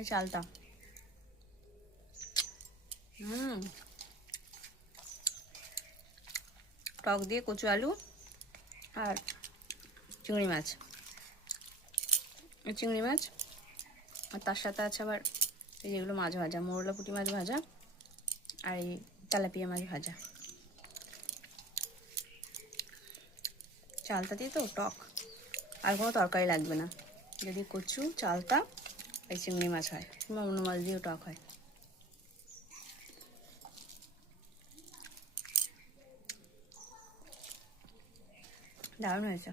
এই চালটা টক দিয়ে কচু আলু আর চিংড়ি মাছ, চিংড়ি মাছ আর তার সাথে আছে আবার এই যেগুলো মাছ ভাজা, মোরলা পুঁটি মাছ ভাজা আর এই তেলাপিয়া মাছ ভাজা। চালতা দিয়ে তো টক, আর কোনো তরকারি লাগবে না যদি কচু চালতা এই চিংড়ি মাছ হয়, কিংবা অন্য মাছ দিয়েও টক হয়। দারুণ হয়েছে।